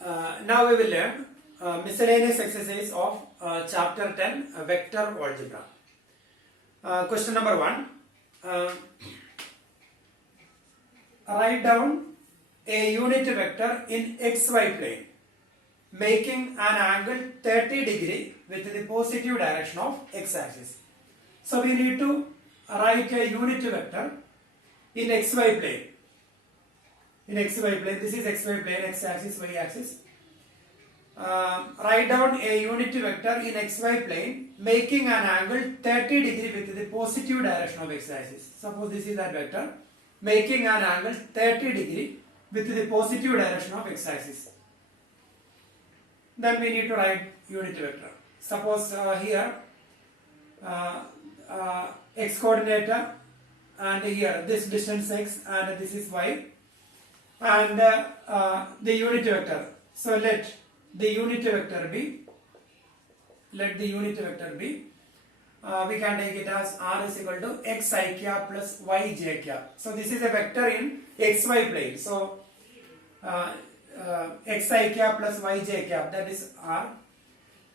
Now we will learn miscellaneous exercise of chapter 10 vector algebra. Question number 1. Write down a unit vector in xy plane making an angle 30 degree with the positive direction of x-axis. So we need to write a unit vector in xy plane. In xy plane, this is xy plane, x-axis, y-axis. Write down a unit vector in xy plane making an angle 30 degree with the positive direction of x-axis. Suppose this is that vector making an angle 30 degree with the positive direction of x-axis. Then we need to write unit vector. Suppose here x coordinate and here this distance x and this is y and the unit vector. So let the unit vector be, we can take it as r is equal to x I cap plus y j cap. So this is a vector in xy plane. So x I cap plus y j cap, that is r.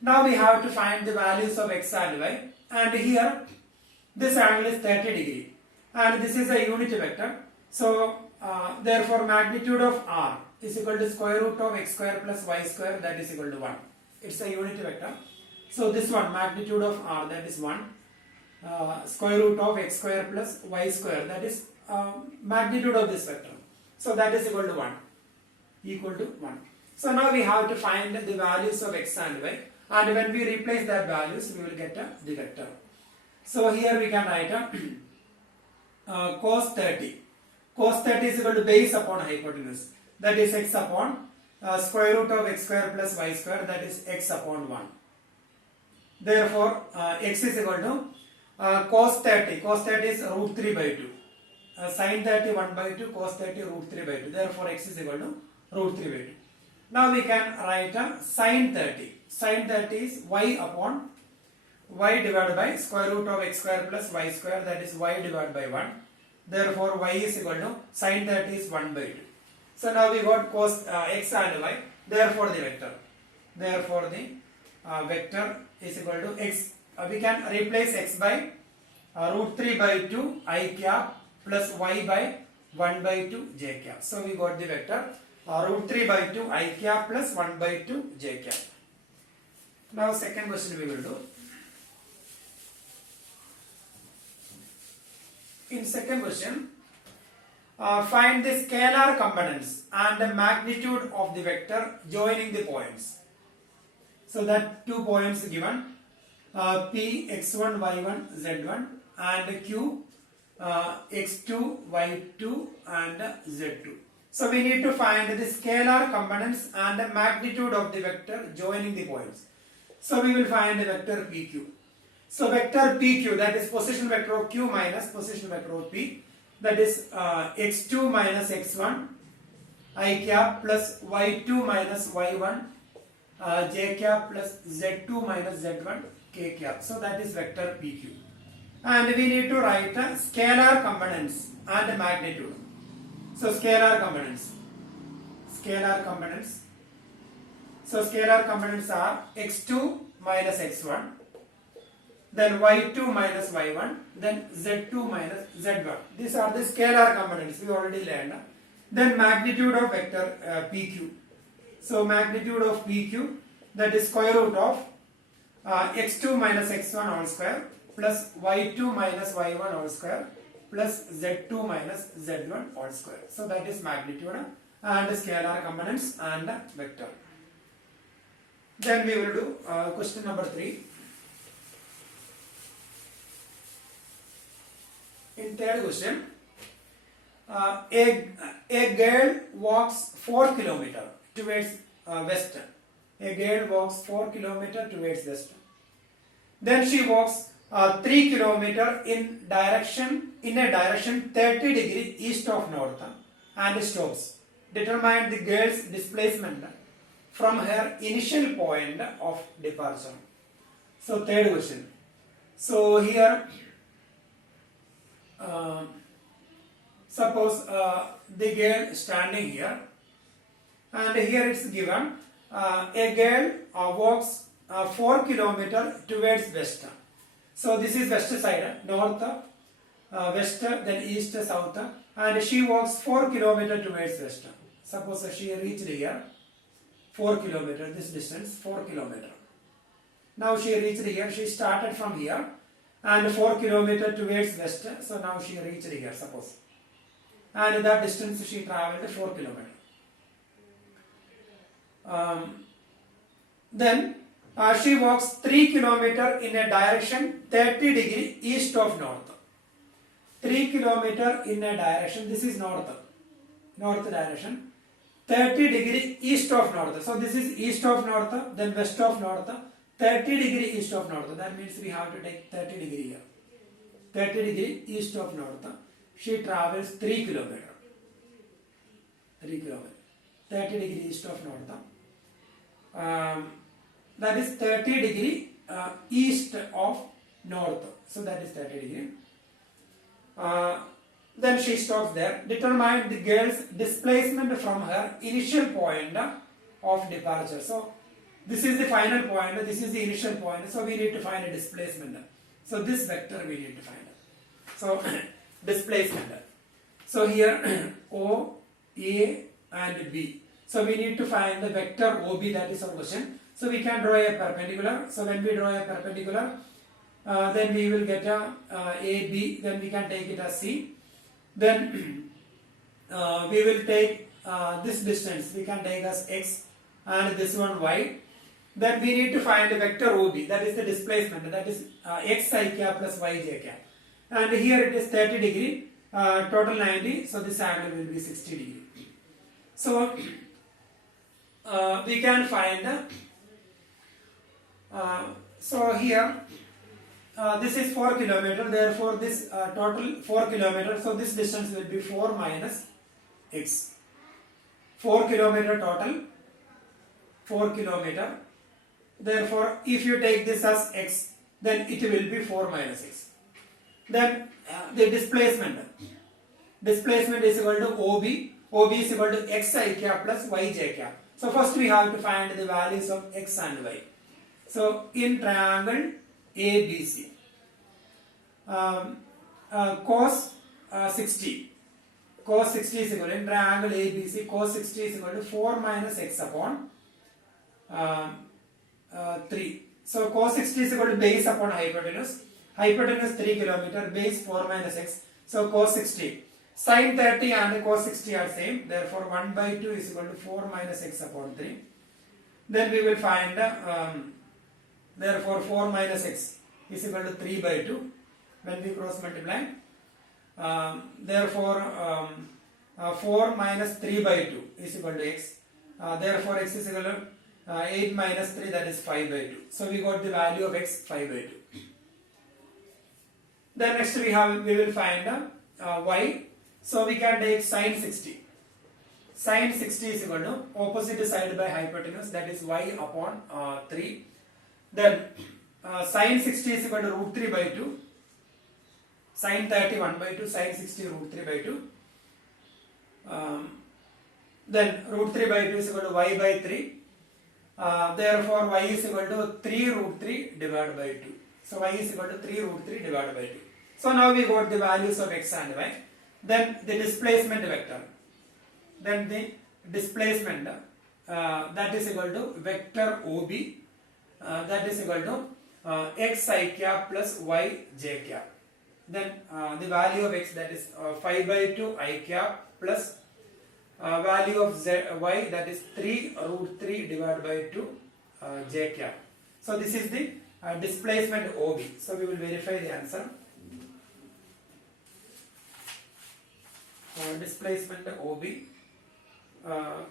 Now we have to find the values of x and y, and here this angle is 30 degree and this is a unit vector. So therefore magnitude of r is equal to square root of x square plus y square, that is equal to 1. It's a unit vector. So this one, magnitude of r, that is 1. Square root of x square plus y square, that is magnitude of this vector. So that is equal to 1. So now we have to find the values of x and y, and when we replace that values we will get the vector. So here we can write cos 30. Cos 30 is equal to base upon hypotenuse, that is x upon square root of x square plus y square, that is x upon 1. Therefore x is equal to cos 30. Cos 30 is root 3 by 2. Sin 30 1 by 2, cos 30 root 3 by 2. Therefore x is equal to root 3 by 2. Now we can write sin 30. Sin 30 is y upon y divided by square root of x square plus y square, that is y divided by 1. Therefore y is equal to sin 30 is 1 by 2. So now we got cos x and y. Therefore the vector is equal to x. We can replace x by root 3 by 2 I cap plus y by 1 by 2 j cap. So we got the vector root 3 by 2 I cap plus 1 by 2 j cap. Now second question we will do. In second question, find the scalar components and the magnitude of the vector joining the points. So that 2 points given, p x1 y1 z1 and q x2 y2 and z2. So we need to find the scalar components and the magnitude of the vector joining the points. So we will find the vector pq. So vector pq, that is position vector of q minus position vector of p, that is x2 minus x1 I cap plus y2 minus y1 j cap plus z2 minus z1 k cap. So that is vector pq. And we need to write scalar components and magnitude. So scalar components. So scalar components are x2 minus x1, then y2 minus y1, then z2 minus z1. These are the scalar components we already learned. Then magnitude of vector pq. So magnitude of pq, that is square root of x2 minus x1 whole square plus y2 minus y1 whole square plus z2 minus z1 whole square. So that is magnitude and scalar components and vector. Then we will do question number 3. In third question, a girl walks 4 km towards west. A girl walks 4 km towards west. Then she walks 3 km in a direction 30 degree east of north and stops. Determine the girl's displacement from her initial point of departure. So third question. So here suppose the girl standing here and here it's given a girl walks 4 kilometers towards west. So this is west side, north, west, then east, south, and she walks 4 kilometers towards west. Suppose she reached here 4 kilometers, this distance 4 kilometers. Now she reached here, she started from here and 4 kilometers towards west, so now she reached here, suppose. And that distance she travelled 4 kilometers. Then she walks 3 kilometers in a direction 30 degree east of north. 3 kilometers in a direction, this is north direction, 30 degree east of north. So this is east of north, then west of north, 30 degree east of north. That means we have to take 30 degree here. 30 degree east of north. She travels 3 kilometers. 3 kilometers. 30 degree east of north. That is 30 degree east of north. So that is 30 degree. Then she stops there. Determine the girl's displacement from her initial point of departure. So this is the final point, this is the initial point, so we need to find a displacement. So this vector we need to find. So displacement. So here O, A and B. So we need to find the vector OB, that is our question. So we can draw a perpendicular. So when we draw a perpendicular, then we will get a AB, then we can take it as C. Then we will take this distance, we can take as X, and this one Y. Then we need to find a vector OB, that is the displacement, that is xi cap plus yj cap. And here it is 30 degree, total 90, so this angle will be 60 degree. So we can find, so here this is 4 kilometers, therefore this total 4 kilometers, so this distance will be 4 minus x. 4 kilometer total, 4 kilometer. Therefore, if you take this as x, then it will be 4 minus x. Then the displacement. Displacement is equal to OB. OB is equal to xi cap plus yj cap. So first we have to find the values of x and y. So in triangle ABC, cos 60. Cos 60 is equal to, in triangle ABC, cos 60 is equal to 4 minus x upon 3. So cos 60 is equal to base upon hypotenuse. Hypotenuse 3 kilometer, base 4 minus x. So cos 60. Sin 30 and cos 60 are same. Therefore 1 by 2 is equal to 4 minus x upon 3. Then we will find, therefore 4 minus x is equal to 3 by 2 when we cross multiply. Therefore 4 minus 3 by 2 is equal to x. Therefore x is equal to 8 minus 3, that is 5 by 2. So we got the value of x 5 by 2. Then next we will find y. So we can take sin 60. Sin 60 is equal to opposite side by hypotenuse, that is y upon 3. Then sin 60 is equal to root 3 by 2. Sin 30 1 by 2, sin 60 root 3 by 2. Then root 3 by 2 is equal to y by 3. Therefore y is equal to 3 root 3 divided by 2. So y is equal to 3 root 3 divided by 2. So now we got the values of x and y. Then the displacement vector. Then the displacement that is equal to vector OB, that is equal to xi cap plus yj cap. Then the value of x, that is 5 by 2 I cap plus value of y, that is 3 root 3 divided by 2 j cap. So this is the displacement OB. So we will verify the answer. Displacement OB, 5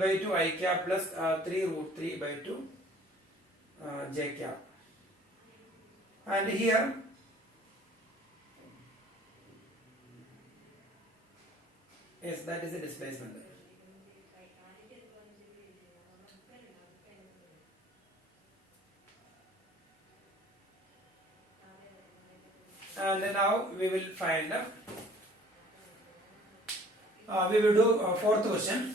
by 2 I cap plus 3 root 3 by 2 j cap. And here yes, that is the displacement. And now we will find we will do fourth question.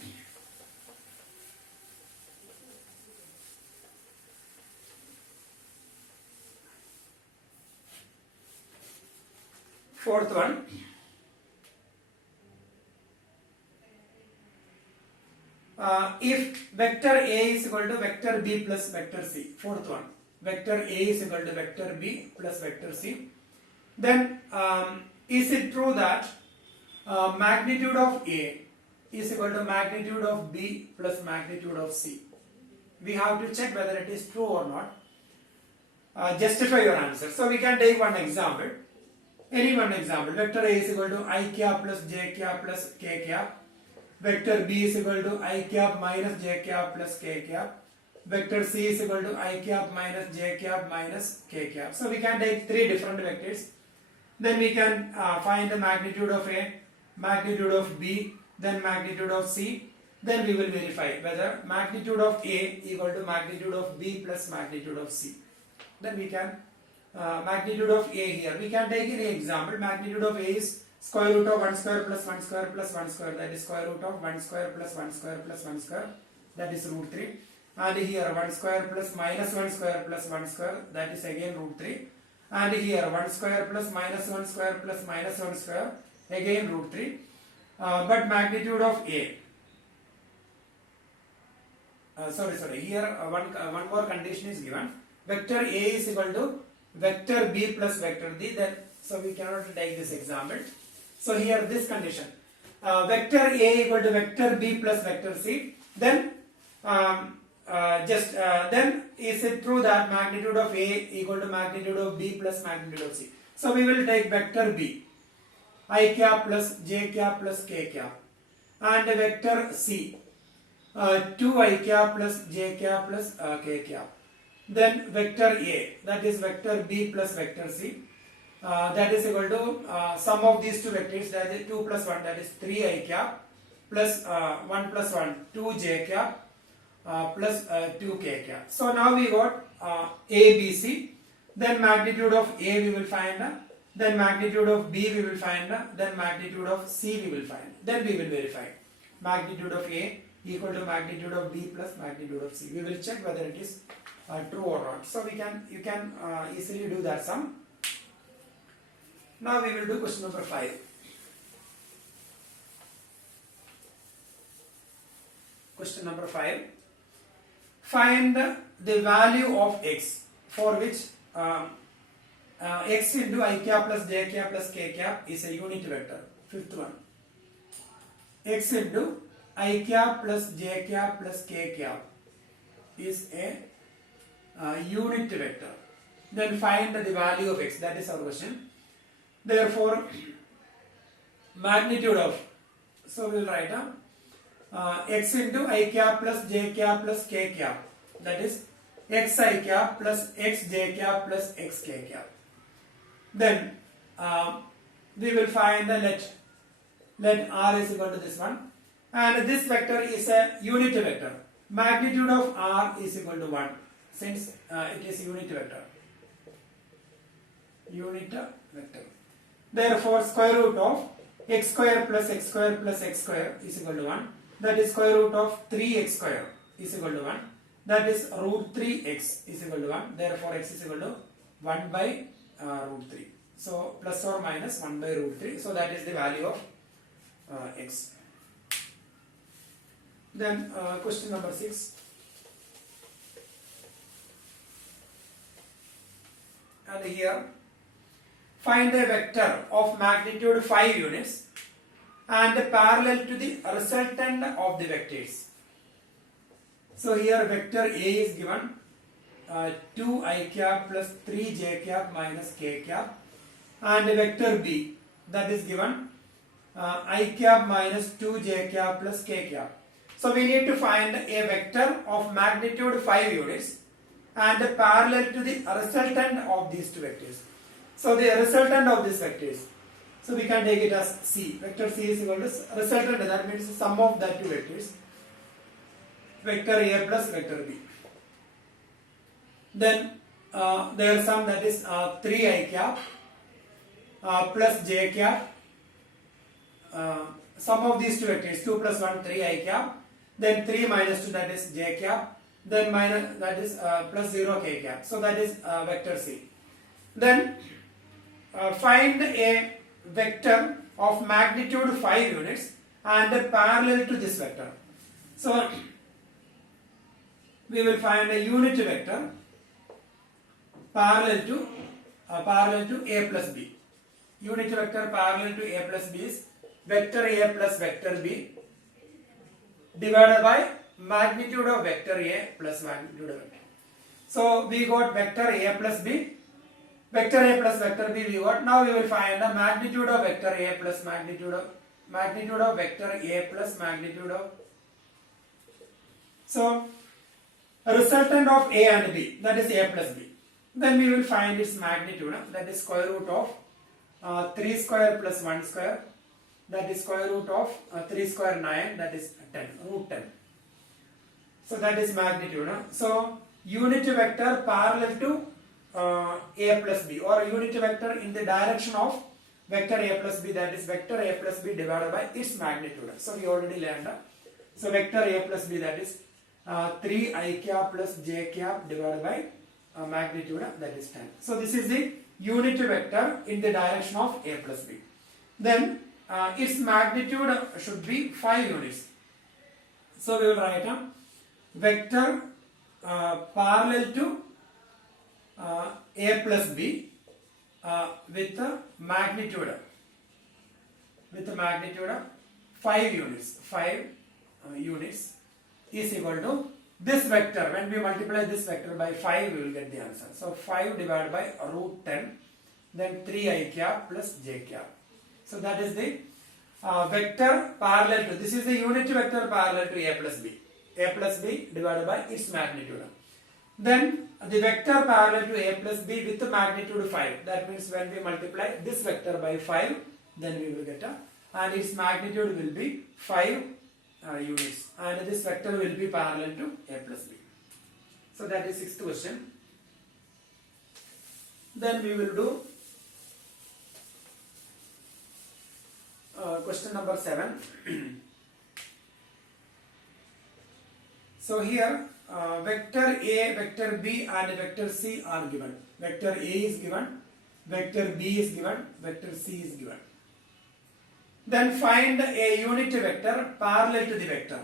Fourth one. If vector A is equal to vector B plus vector C, fourth one, vector A is equal to vector B plus vector C, then is it true that magnitude of A is equal to magnitude of B plus magnitude of C? We have to check whether it is true or not. Justify your answer. So we can take one example. Any one example. Vector A is equal to I cap plus J cap plus K cap. Vector B is equal to I cap minus J cap plus K cap. Vector C is equal to I cap minus J cap minus K cap. So we can take three different vectors. Then we can find the magnitude of A, magnitude of B, then magnitude of C. Then we will verify whether magnitude of A equal to magnitude of B plus magnitude of C. Then we can magnitude of A here. We can take any example. Magnitude of A is square root of 1 square plus 1 square plus 1 square. That is square root of 1 square plus 1 square plus 1 square. That is root 3. And here 1 square plus minus 1 square plus 1 square. That is again root 3. And here 1 square plus minus 1 square plus minus 1 square. Again root 3. But magnitude of A. Sorry. Here one more condition is given. Vector A is equal to vector B plus vector D. Then so we cannot take this example. So here this condition. Vector A equal to vector B plus vector C. Then then is it true that magnitude of A equal to magnitude of B plus magnitude of C? So we will take vector B, I cap plus J cap plus K cap, and vector C, 2I cap plus J cap plus K cap. Then vector A, that is vector B plus vector C, that is equal to sum of these two vectors, that is 2 plus 1, that is 3I cap plus 1 plus 1, 2J cap plus 2K cap. So now we got A, B, C. Then magnitude of A we will find, then magnitude of B we will find, then magnitude of C we will find. Then we will verify magnitude of A equal to magnitude of B plus magnitude of C. We will check whether it is true or not. So you can easily do that sum. Now we will do question number 5. Question number 5. Find the value of x for which x into I cap plus J cap plus K cap is a unit vector. Fifth one. X into I cap plus J cap plus K cap is a unit vector. Then find the value of x. That is our question. Therefore, magnitude of, so we will write x into I cap plus J cap plus K cap, that is x I cap plus x J cap plus x K cap. Then we will find the let R is equal to this one, and this vector is a unit vector. Magnitude of R is equal to 1 since it is unit vector. Unit vector. Therefore, square root of x square plus x square plus x square is equal to 1. That is square root of 3x square is equal to 1. That is root 3x is equal to 1. Therefore, x is equal to 1 by root 3. So, plus or minus 1 by root 3. So, that is the value of x. Then, question number 6. And here, find a vector of magnitude 5 units and parallel to the resultant of the vectors. So here vector A is given 2I cap plus 3J cap minus K cap, and vector B, that is given I cap minus 2J cap plus K cap. So we need to find a vector of magnitude 5 units and parallel to the resultant of these two vectors. So the resultant of these vectors, so we can take it as C. Vector C is equal to resultant, that means the sum of that two vectors. Vector A plus vector B. Then their sum, that is 3I cap plus J cap sum of these two vectors, 2 plus 1, 3 I cap, then 3 minus 2, that is j cap, then minus, that is plus 0 k cap. So that is vector C. Then find a vector of magnitude 5 units and parallel to this vector. So we will find a unit vector parallel to a plus b. Unit vector parallel to a plus b is vector a plus vector b divided by magnitude of vector a plus magnitude of vector. So we got vector a plus b, vector a plus vector b we got. Now we will find the magnitude of vector a plus magnitude of vector a plus magnitude of. So resultant of a and b, that is a plus b. Then we will find its magnitude, that is square root of 3 square plus 1 square, that is square root of 3 square 9, that is 10, root 10. So that is magnitude. So unit vector parallel to a plus b, or unit vector in the direction of vector a plus b, that is vector a plus b divided by its magnitude. So we already learned. So vector a plus b, that is 3 I cap plus j cap divided by magnitude, that is 10. So this is the unit vector in the direction of a plus b. Then its magnitude should be 5 units. So we will write vector parallel to a plus b with a magnitude 5 units. 5 units is equal to this vector. When we multiply this vector by 5, we will get the answer. So 5 divided by root 10, then 3 I cap plus j cap. So that is the vector parallel to, this is the unit vector parallel to a plus b divided by its magnitude. Then the vector parallel to a plus b with the magnitude 5. That means when we multiply this vector by 5, then we will get and its magnitude will be 5 units, and this vector will be parallel to a plus b. So that is 6th question. Then we will do question number 7. So here vector a, vector b and vector c are given. Vector a is given, vector b is given, vector c is given. Then find a unit vector parallel to the vector.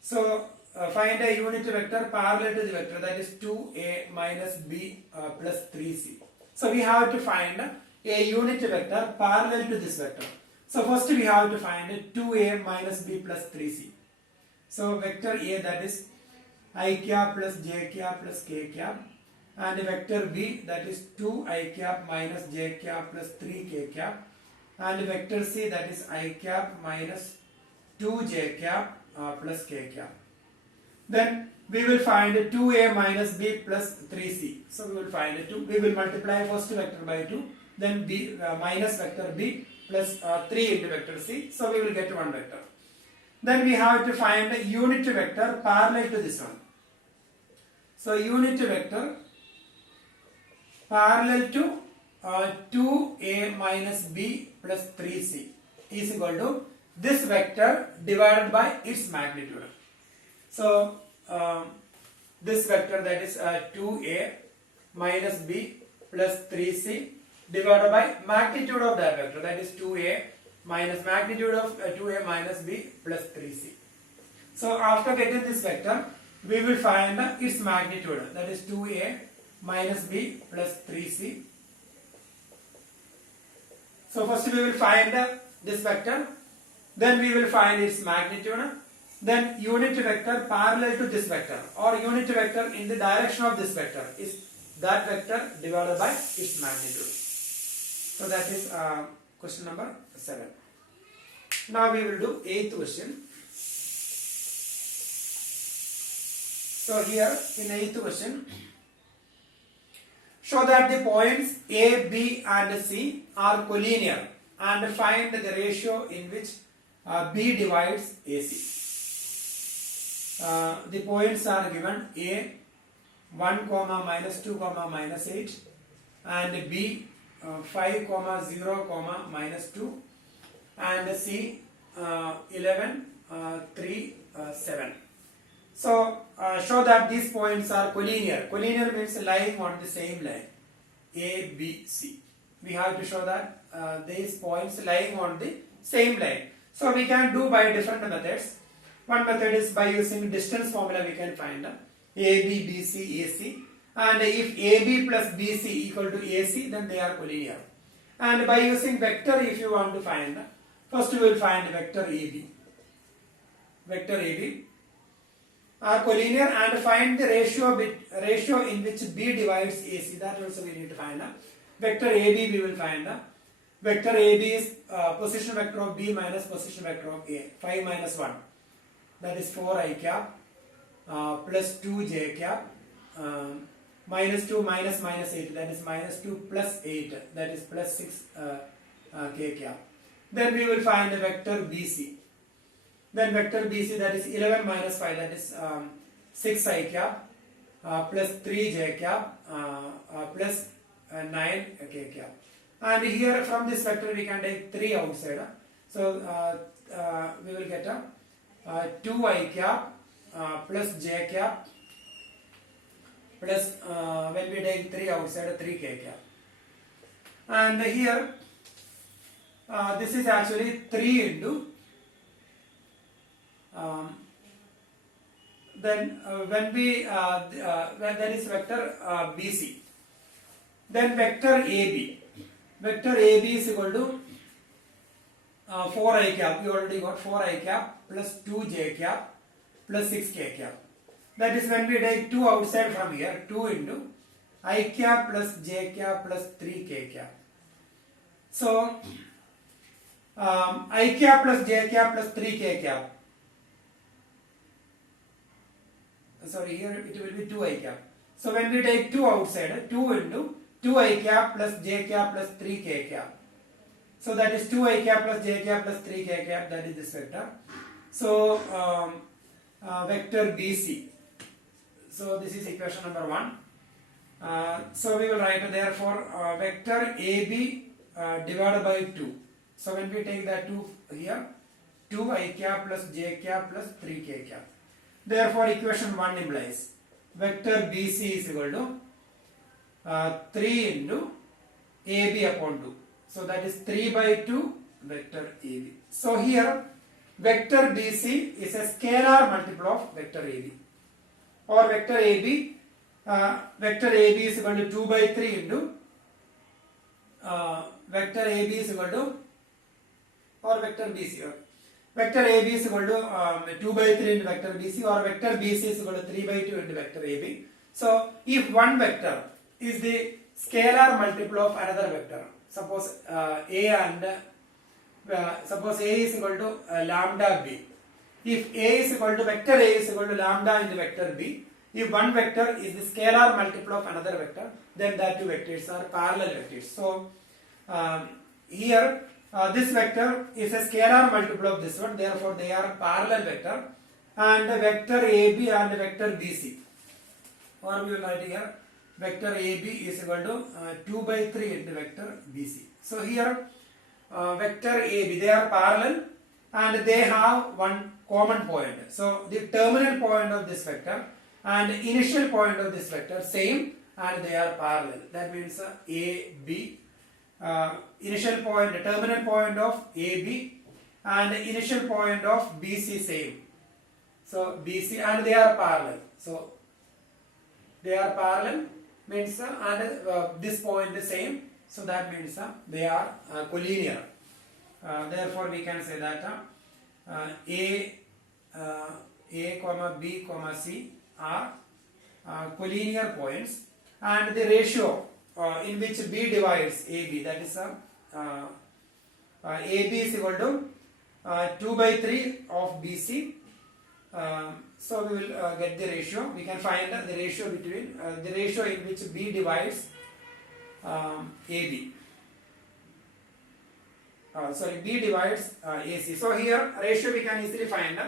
So find a unit vector parallel to the vector, that is 2a minus b plus 3c. So we have to find a unit vector parallel to this vector. So first we have to find 2a minus b plus 3c. So vector a, that is I cap plus j cap plus k cap, and vector b, that is 2 I cap minus j cap plus 3 k cap, and vector c, that is I cap minus 2 j cap plus k cap. Then we will find 2a minus b plus 3c. So we will find 2. We will multiply first vector by 2, then b minus vector b plus 3 into vector c. So we will get one vector. Then we have to find a unit vector parallel to this one. So unit vector parallel to 2a minus b plus 3c is equal to this vector divided by its magnitude. So this vector, that is 2a minus b plus 3c divided by magnitude of that vector, that is 2a minus magnitude of 2a minus b plus 3c. So after getting this vector, we will find its magnitude, that is 2a minus b plus 3c. So first we will find this vector, then we will find its magnitude, then unit vector parallel to this vector, or unit vector in the direction of this vector is that vector divided by its magnitude. So that is question number 7. Now we will do 8th question. So here in 8th question, show that the points A, B and C are collinear and find the ratio in which B divides AC. The points are given: A 1, minus 2, minus 8, and B 5, 0, minus 2, and C 11, 3, 7. So show that these points are collinear. Collinear means lying on the same line. A, B, C. We have to show that these points lying on the same line. So we can do by different methods. One method is by using distance formula we can find AB, BC, AC. And if AB plus BC equal to AC, then they are collinear. And by using vector, if you want to find, first we will find vector AB. Vector AB are collinear, and find the ratio in which B divides AC. That also we need to find. Vector AB we will find. Vector AB is position vector of B minus position vector of A. 5 minus 1. That is 4i cap plus 2j cap minus 2 minus minus 8. That is minus 2 plus 8. That is plus 6 k cap. Then we will find the vector BC. Then vector BC, that is 11 minus 5, that is 6i cap plus 3j cap plus 9 k cap. And here from this vector we can take 3 outside. So we will get a 2i cap plus j cap plus when we take 3 outside 3k cap. And here this is actually 3 into then when we when that is vector BC, then vector AB. Vector AB is equal to 4i cap. You already got 4i cap plus 2j cap plus 6k cap. That is when we take 2 outside from here, 2 into I cap plus j cap plus 3k cap. So I cap plus j cap plus 3k cap. Sorry, here it will be 2i cap. So when we take 2 outside, 2 into 2i cap plus j cap plus 3k cap. So that is 2i cap plus j cap plus 3k cap, that is this vector. So vector BC. So this is equation number 1. So we will write therefore vector AB divided by 2. So when we take that 2 here, 2i cap plus j cap plus 3k cap. Therefore equation 1 implies vector BC is equal to 3 into AB upon 2. So that is 3 by 2 vector AB. So here vector BC is a scalar multiple of vector AB. Or vector AB, vector AB is equal to 2 by 3 into vector AB is equal to, or vector BC. Vector AB is equal to 2 by 3 into vector BC, or vector BC is equal to 3 by 2 into vector AB. So if one vector is the scalar multiple of another vector, suppose A and suppose A is equal to lambda B. If A is equal to vector A is equal to lambda into vector B, if one vector is the scalar multiple of another vector, then that two vectors are parallel vectors. So here this vector is a scalar multiple of this one, therefore they are parallel vector, and vector AB and vector BC, or we will write here vector AB is equal to 2 by 3 into vector BC. So here vector AB, they are parallel and they have one common point. So the terminal point of this vector and initial point of this vector same, and they are parallel. That means AB, initial point, the terminal point of AB and the initial point of BC same. So BC, and they are parallel. So they are parallel means and this point is same. So that means they are collinear. Therefore we can say that A, comma B, comma C are collinear points, and the ratio in which B divides AB, that is AB is equal to 2 by 3 of BC. So we will get the ratio. We can find the ratio between the ratio in which B divides AB. B divides AC. So here ratio we can easily find.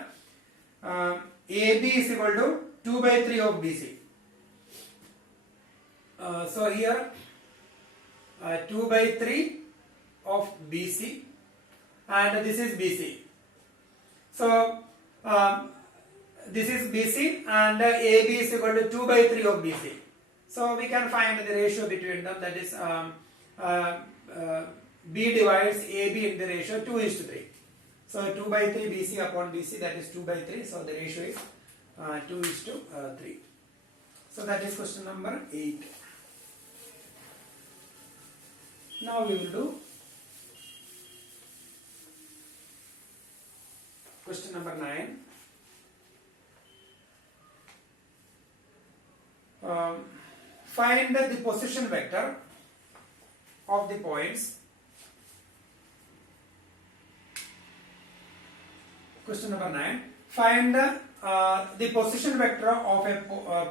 AB is equal to 2 by 3 of BC. So here 2 by 3 of BC, and this is BC. So this is BC and AB is equal to 2 by 3 of BC. So we can find the ratio between them, that is B divides AB in the ratio 2:3. So 2 by 3 BC upon BC, that is 2 by 3. So the ratio is 2:3. So that is question number 8. Now we will do question number 9. Find the position vector of the points. Question number 9. Find the position vector of a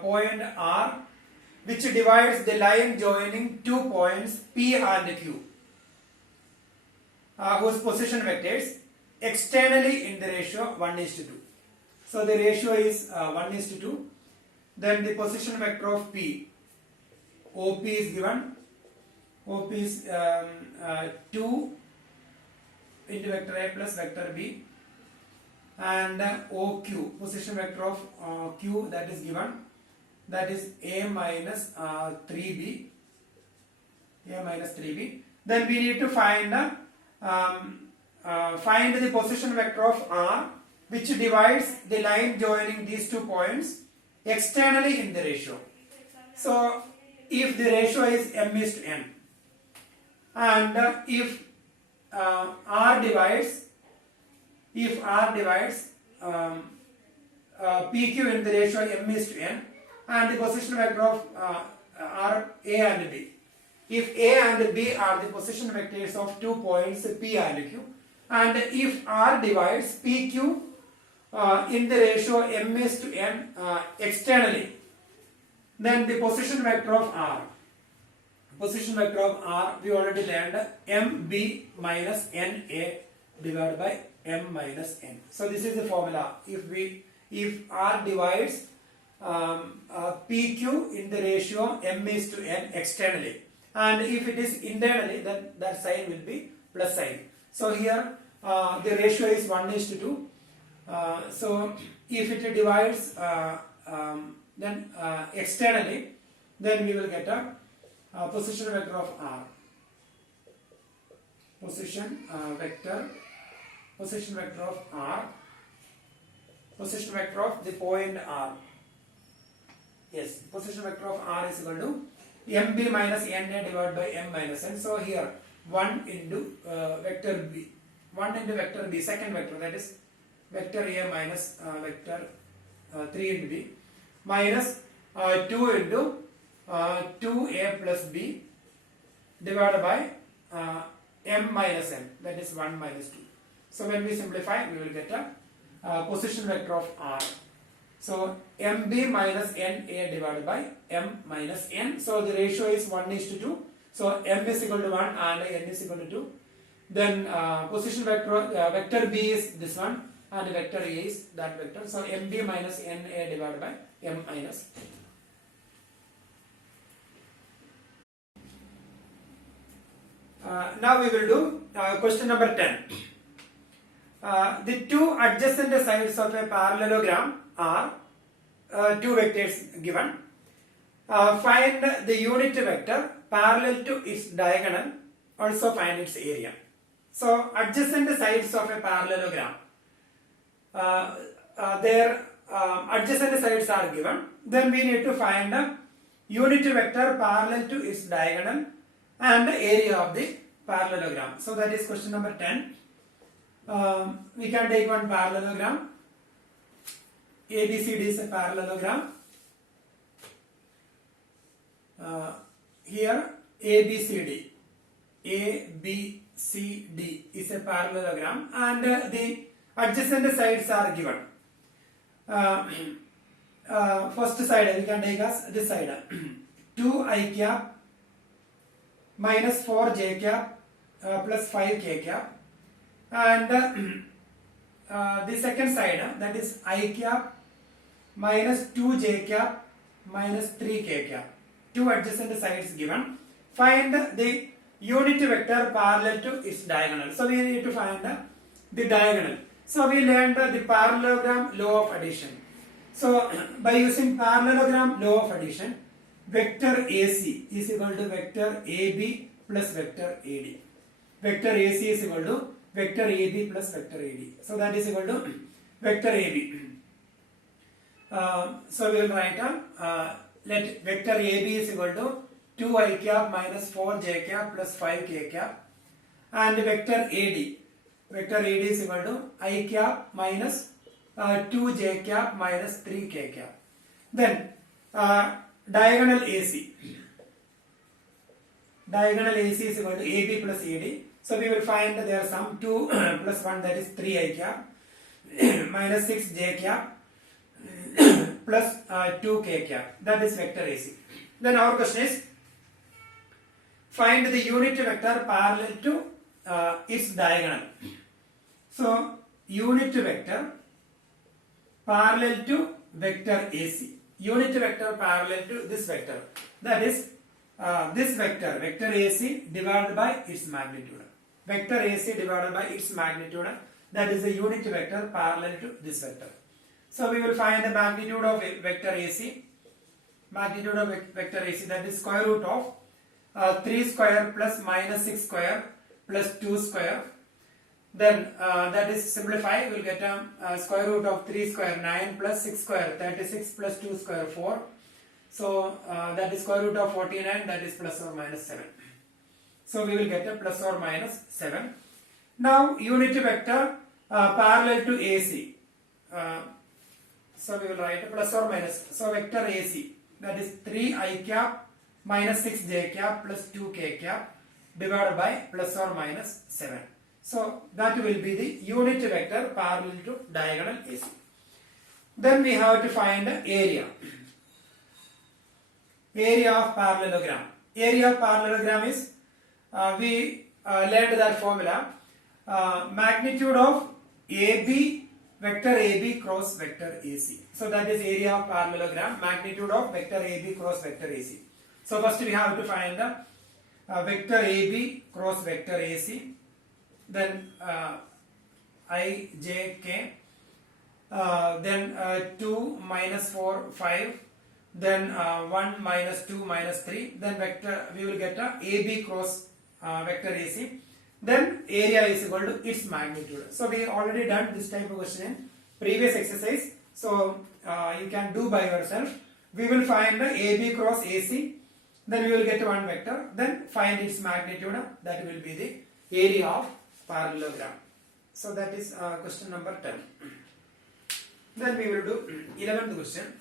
point R which divides the line joining two points P and Q, whose position vectors externally in the ratio 1:2. So the ratio is 1:2. Then the position vector of P, OP is given. OP is 2 into vector A plus vector B, and OQ, position vector of Q, that is given, that is A minus 3B. A minus 3B. Then we need to find the position vector of R which divides the line joining these 2 points externally in the ratio. So if the ratio is m:n, and if R divides PQ in the ratio m:n, and the position vector of are A and B. If A and B are the position vectors of 2 points P and Q, and if R divides PQ in the ratio m:n externally, then the position vector of R, we already learned MB minus NA divided by M minus N. So this is the formula. If R divides PQ in the ratio m:n externally, and if it is internally, then that sign will be plus sign. So here the ratio is 1:2. So if it divides then externally, then we will get a position vector of R. Position vector of R. Position vector of the point R. Yes, position vector of R is equal to MB minus NA divided by M minus N. So here 1 into vector B. 1 into vector B, second vector, that is vector A minus vector 3 into B, minus 2 into 2A plus B divided by M minus N, that is 1 minus 2. So when we simplify, we will get a position vector of R. So MB minus NA divided by M minus N. So the ratio is 1:2. So M is equal to 1 and N is equal to 2. Then position vector B is this one, and vector A is that vector. So MB minus NA divided by M minus N. Now we will do question number 10. The two adjacent sides of a parallelogram are 2 vectors given. Find the unit vector parallel to its diagonal. Also find its area. So adjacent sides of a parallelogram, their adjacent sides are given. Then we need to find a unit vector parallel to its diagonal and the area of the parallelogram. So that is question number 10. We can take one parallelogram. ABCD is a parallelogram. Here ABCD is a parallelogram, and the adjacent sides are given. First side we can take as this side 2i cap minus 4j cap plus 5k cap, and the second side, that is I cap minus 2j cap minus 3k cap. 2 adjacent sides given. Find the unit vector parallel to its diagonal. So we need to find the diagonal. So we learned the parallelogram law of addition. So by using parallelogram law of addition, vector AC is equal to vector AB plus vector AD. Vector AC is equal to vector AB plus vector AD. So that is equal to vector AB. So we will write down let vector AB is equal to 2 I cap minus 4 j cap plus 5 k cap, and vector AD is equal to I cap minus 2 j cap minus 3 k cap. Then diagonal AC is equal to AB plus AD. So we will find there are some 2 plus 1, that is 3 I cap minus 6 j cap plus 2 k cap, that is vector AC. Then our question is, find the unit vector parallel to its diagonal. So unit vector parallel to vector AC. Unit vector parallel to this vector, that is this vector AC divided by its magnitude. Vector AC divided by its magnitude, that is the unit vector parallel to this vector. So we will find the magnitude of vector AC. Magnitude of vector AC, that is square root of 3 square plus minus 6 square plus 2 square. Then that is simplify, we will get a square root of 3 square 9 plus 6 square 36 plus 2 square 4. So that is square root of 49, that is plus or minus 7. So we will get a plus or minus 7. Now unit vector parallel to AC. So we will write a plus or minus. So vector AC, that is 3 I cap minus 6 j cap plus 2 k cap divided by plus or minus 7. So that will be the unit vector parallel to diagonal AC. Then we have to find the area. Area of parallelogram. Area of parallelogram is, we learned that formula, magnitude of AB, vector AB cross vector AC. So that is area of parallelogram, magnitude of vector AB cross vector AC. So first we have to find the vector AB cross vector AC. Then I, j, k, then 2 minus 4, 5, then 1 minus 2 minus 3, then vector, we will get a AB cross vector AC. Then area is equal to its magnitude. So we already done this type of question in previous exercise. So you can do by yourself. We will find the AB cross AC. Then we will get one vector. Then find its magnitude. That will be the area of parallelogram. So that is question number 10. Then we will do 11th question.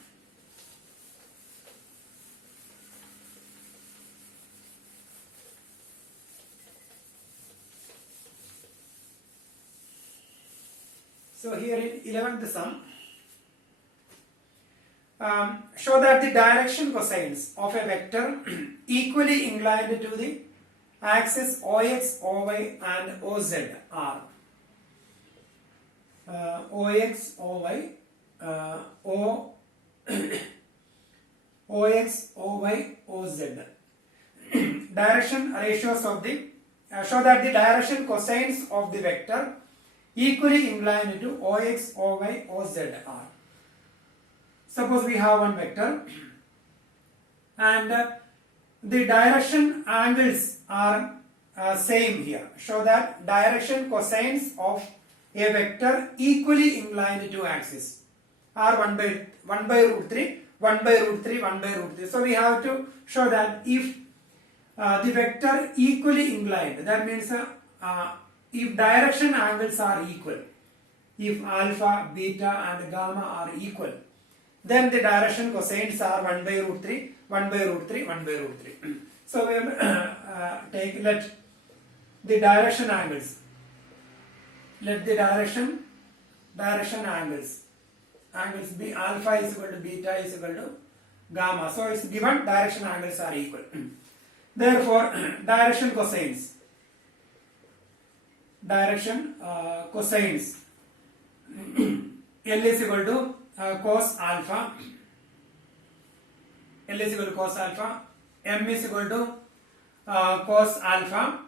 So here in 11th sum, show that the direction cosines of a vector equally inclined to the axis OX, OY and OZ are OX, OY, OX, OY, OZ. Direction ratios of the, show that the direction cosines of the vector equally inclined to OX, OY, OZ are. Suppose we have one vector and the direction angles are same here. Show that direction cosines of a vector equally inclined to axis are 1 by root 3, 1 by root 3, 1 by root 3. So we have to show that if the vector equally inclined, that means if direction angles are equal, if alpha, beta and gamma are equal, then the direction cosines are 1 by root 3, 1 by root 3, 1 by root 3. So we will let the direction angles, let the direction angles be alpha is equal to beta is equal to gamma. So it's given direction angles are equal. Therefore, direction cosines L is equal to cos alpha, L is equal to cos alpha, M is equal to cos alpha,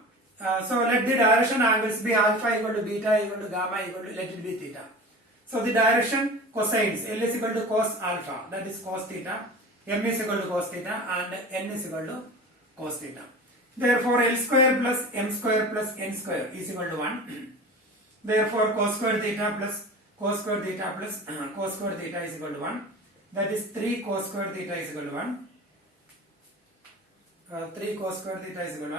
So let the direction angles be alpha equal to beta equal to gamma equal to, let it be theta. So the direction cosines, L is equal to cos alpha, that is cos theta, M is equal to cos theta, and N is equal to cos theta. Therefore L square plus M square plus N square is equal to 1. Therefore cos square theta plus cos square theta plus cos square theta is equal to 1. That is 3 cos square theta is equal to 1. 3 cos square theta is equal to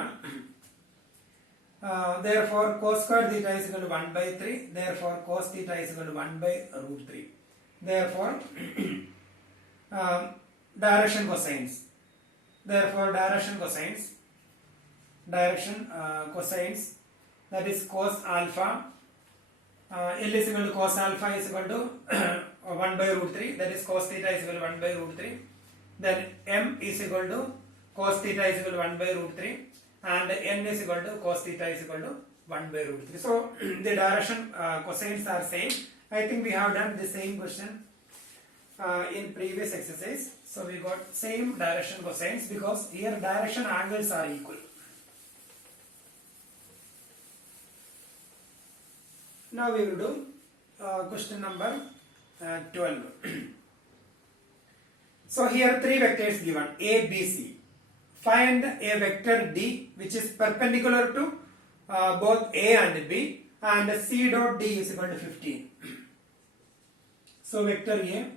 1. Therefore cos square theta is equal to 1 by 3. Therefore cos theta is equal to 1 by root 3. Therefore direction cosines. Therefore direction cosines. That is cos alpha. L is equal to cos alpha is equal to 1 by root 3. That is cos theta is equal to 1 by root 3. Then M is equal to cos theta is equal to 1 by root 3. And N is equal to cos theta is equal to 1 by root 3. So the direction cosines are same. I think we have done the same question in previous exercise. So we got same direction cosines because here direction angles are equal. Now we will do question number 12. So here three vectors given A, B, C. Find a vector D which is perpendicular to both A and B, and C dot D is equal to 15. So vector A,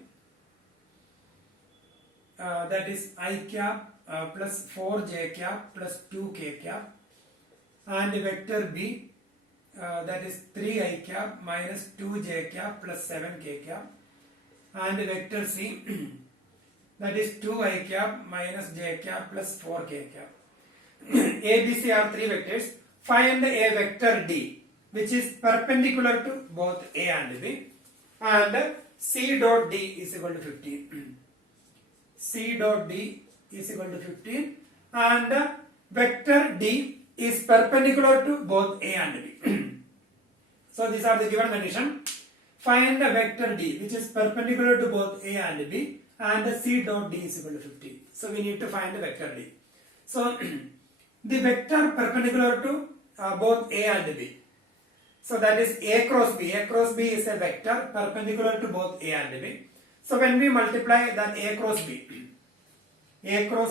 that is I cap plus 4j cap plus 2k cap, and vector B, that is 3i cap minus 2j cap plus 7k cap, and vector C, that is 2i cap minus j cap plus 4k cap. A, B, C are three vectors. Find a vector D which is perpendicular to both A and B, and C dot D is equal to 15. C dot D is equal to 15, and vector D is perpendicular to both A and B. So these are the given condition. Find a vector D which is perpendicular to both A and B, and C dot D is equal to 15. So we need to find the vector D. So the vector perpendicular to both A and B. So that is A cross B. A cross B is a vector perpendicular to both A and B. So when we multiply that A cross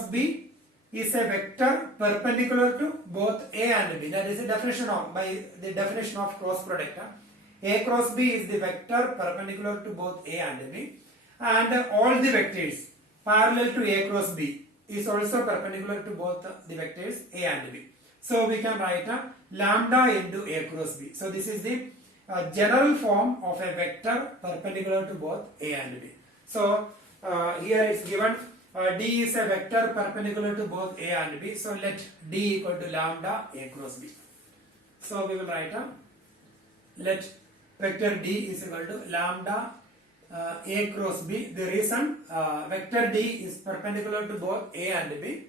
B is a vector perpendicular to both A and B. That is the definition of, by the definition of cross product. A cross B is the vector perpendicular to both A and B, and all the vectors parallel to A cross B is also perpendicular to both the vectors A and B. So we can write lambda into A cross B. So this is the general form of a vector perpendicular to both A and B. So here it's given D is a vector perpendicular to both A and B. So let D equal to lambda A cross B. So we will write let vector D is equal to lambda A cross B. The reason vector D is perpendicular to both A and B.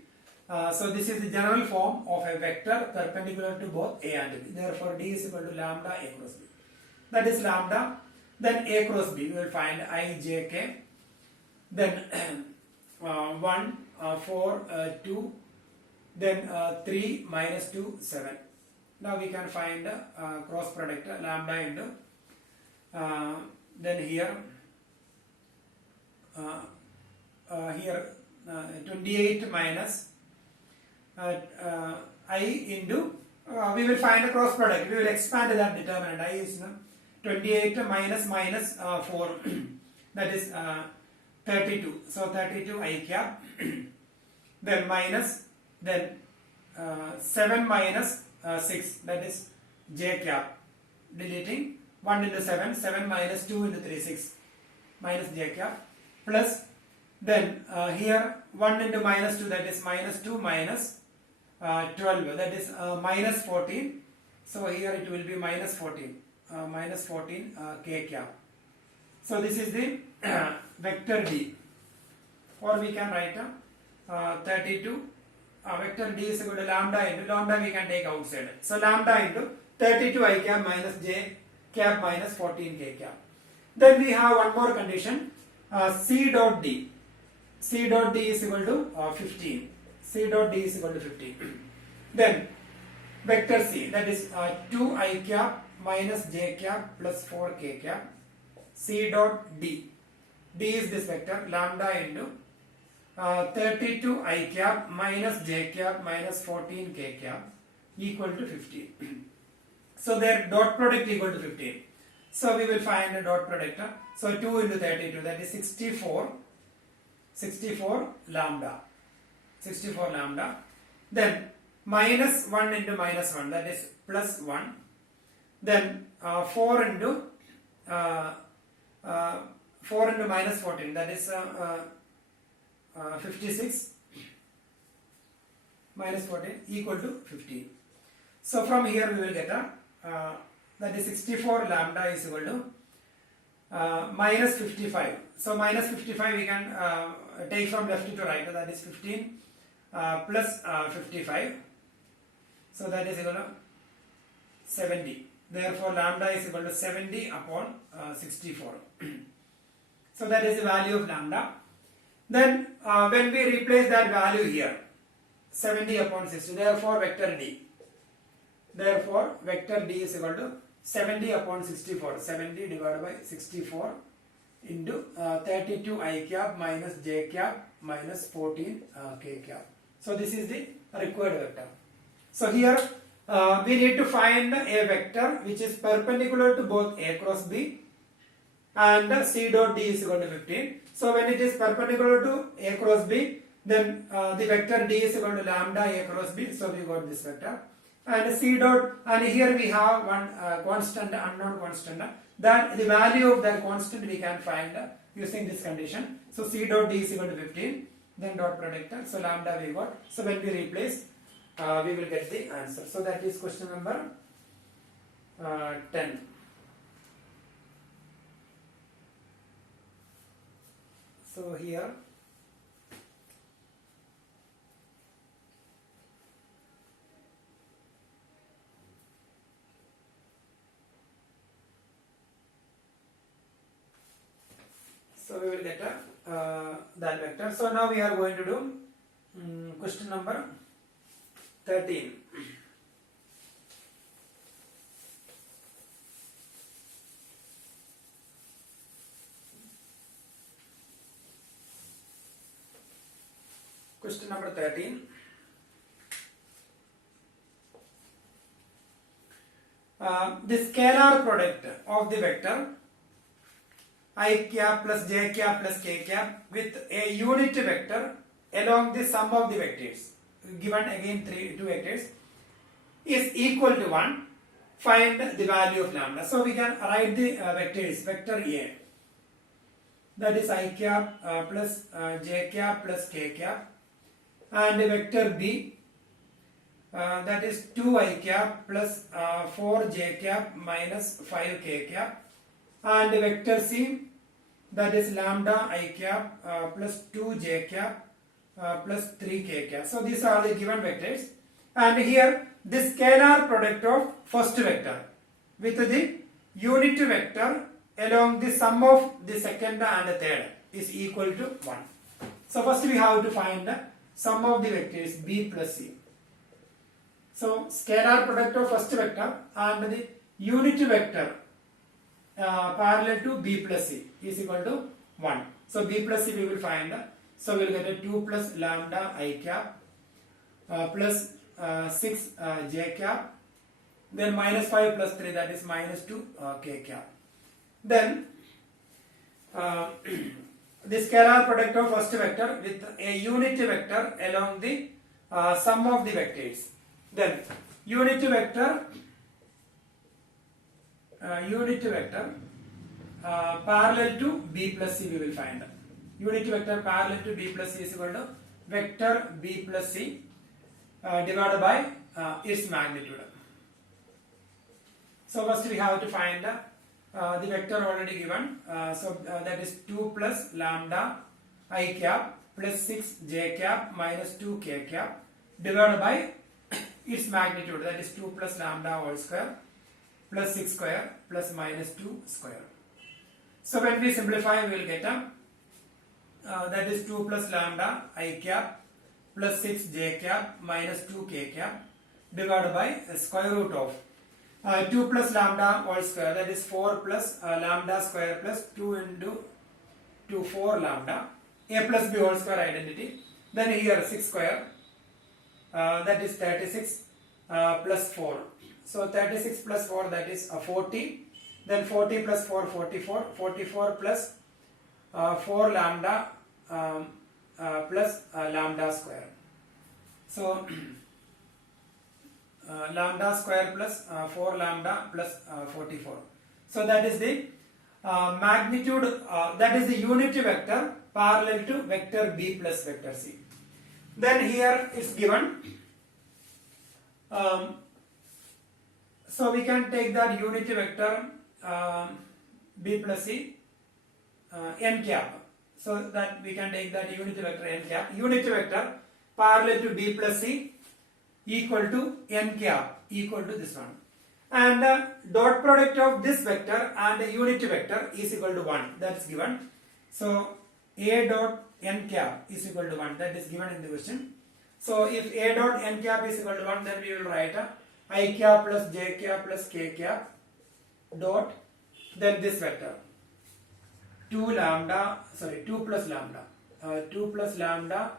So this is the general form of a vector perpendicular to both A and B. Therefore D is equal to lambda A cross B. That is lambda. Then A cross B, we will find I, J, K. Then 1, 4, 2. Then 3 minus 2, 7. Now we can find cross product lambda into then here 28 minus I into we will find a cross product. We will expand that determinant. I is 28 minus 4 that is 32. So 32 I cap then minus then 7 minus 6 that is j cap, deleting 1 into 7, 7 minus 2 into 3, 6 minus j cap, plus then here 1 into minus 2 that is minus 2 minus 12 that is minus 14. So here it will be minus 14 k cap. So this is the vector D, or we can write 32 vector D is equal to lambda into lambda we can take outside. So lambda into 32 I cap minus j cap minus 14 k cap. Then we have one more condition, C dot D. C dot D is equal to 15. C dot D is equal to 15. Then vector C, that is 2 I cap minus j cap plus 4 k cap, C dot D. D is this vector lambda into 32 I cap minus j cap minus 14 k cap equal to 15. So their dot product equal to 15. So we will find a dot product. So 2 into 32, that is 64 lambda. 64 lambda. Then minus 1 into minus 1, that is plus 1. Then 4 into minus 14, that is 56 minus 14 equal to 15. So from here we will get that is 64 lambda is equal to minus 55. So minus 55 we can take from left to right, that is 15 plus 55. So that is equal to 70. Therefore lambda is equal to 70 upon 64. So that is the value of lambda. Then when we replace that value here, 70 upon 60, therefore vector D. Therefore vector D is equal to 70 upon 64. 70 divided by 64 into 32 I cap minus j cap minus 14 k cap. So this is the required vector. So here we need to find a vector which is perpendicular to both A cross B and C dot D is equal to 15. So when it is perpendicular to A cross B, then the vector D is equal to lambda A cross B. So we got this vector. And C dot, and here we have one constant, unknown constant. That the value of that constant we can find using this condition. So C dot D is equal to 15. Then dot product. So lambda we got. So when we replace, we will get the answer. So that is question number 10. So here so we will get that vector. So now we are going to do question number 13. Question number 13. The scalar product of the vector I cap plus j cap plus k cap with a unit vector along the sum of the vectors, given again two vectors, is equal to 1. Find the value of lambda. So we can write the vectors, vector A, that is I cap plus j cap plus k cap, and vector B, that is 2 I cap plus 4 j cap minus 5 k cap, and vector C, that is lambda I cap plus 2 j cap plus 3 k cap. So these are the given vectors, and here the scalar product of first vector with the unit vector along the sum of the second and the third is equal to 1. So first we have to find the sum of the vectors B plus C. So scalar product of first vector and the unit vector parallel to B plus C is equal to 1. So B plus C we will find. So we will get a 2 plus lambda I cap plus 6 j cap, then minus 5 plus 3, that is minus 2 k cap. Then the scalar product of first vector with a unit vector along the sum of the vectors. Then unit vector parallel to B plus C we will find. Unit vector parallel to B plus C is equal to vector B plus C divided by its magnitude. So first we have to find the vector already given. So that is 2 plus lambda I cap plus 6 j cap minus 2 k cap divided by its magnitude, that is 2 plus lambda whole square plus 6 square plus minus 2 square. So when we simplify we will get that is 2 plus lambda I cap plus 6 j cap minus 2 k cap divided by square root of 2 plus lambda whole square, that is 4 plus lambda square plus 2 into 2 4 lambda, a plus b whole square identity. Then here 6 square, that is 36 plus 4. So 36 plus 4, that is 40. Then 40 plus 4, 44. 44 plus 4 lambda plus lambda square. So lambda square plus 4 lambda plus 44. So that is the magnitude, that is the unit vector parallel to vector b plus vector c. Then here is given, so we can take that unit vector b plus c n cap. So that we can take that unit vector n cap. Unit vector parallel to b plus c equal to n cap equal to this one. And dot product of this vector and the unit vector is equal to 1. That is given. So a dot n cap is equal to 1. That is given in the question. So if a dot n cap is equal to 1, then we will write I cap plus j cap plus k cap dot, then this vector 2 plus lambda 2 plus lambda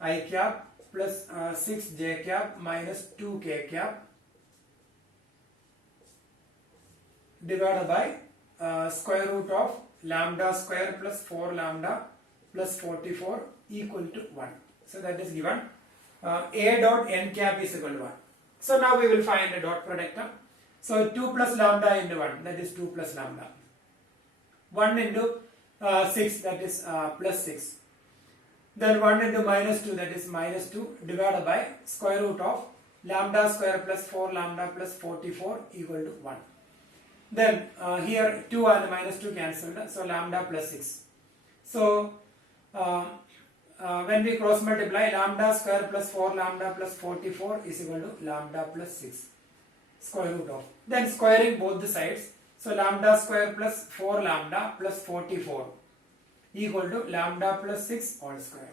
I cap plus 6 j cap minus 2 k cap divided by square root of lambda square plus 4 lambda plus 44 equal to 1. So that is given. A dot n cap is equal to 1. So now we will find a dot product. So 2 plus lambda into 1, that is 2 plus lambda. 1 into 6, that is plus 6. Then 1 into minus 2, that is minus 2 divided by square root of lambda square plus 4 lambda plus 44 equal to 1. Then here 2 and minus 2 cancelled, so lambda plus 6. So when we cross multiply, lambda square plus 4 lambda plus 44 is equal to lambda plus 6 square root of. Then squaring both the sides, so lambda square plus 4 lambda plus 44 equal to lambda plus 6 all square.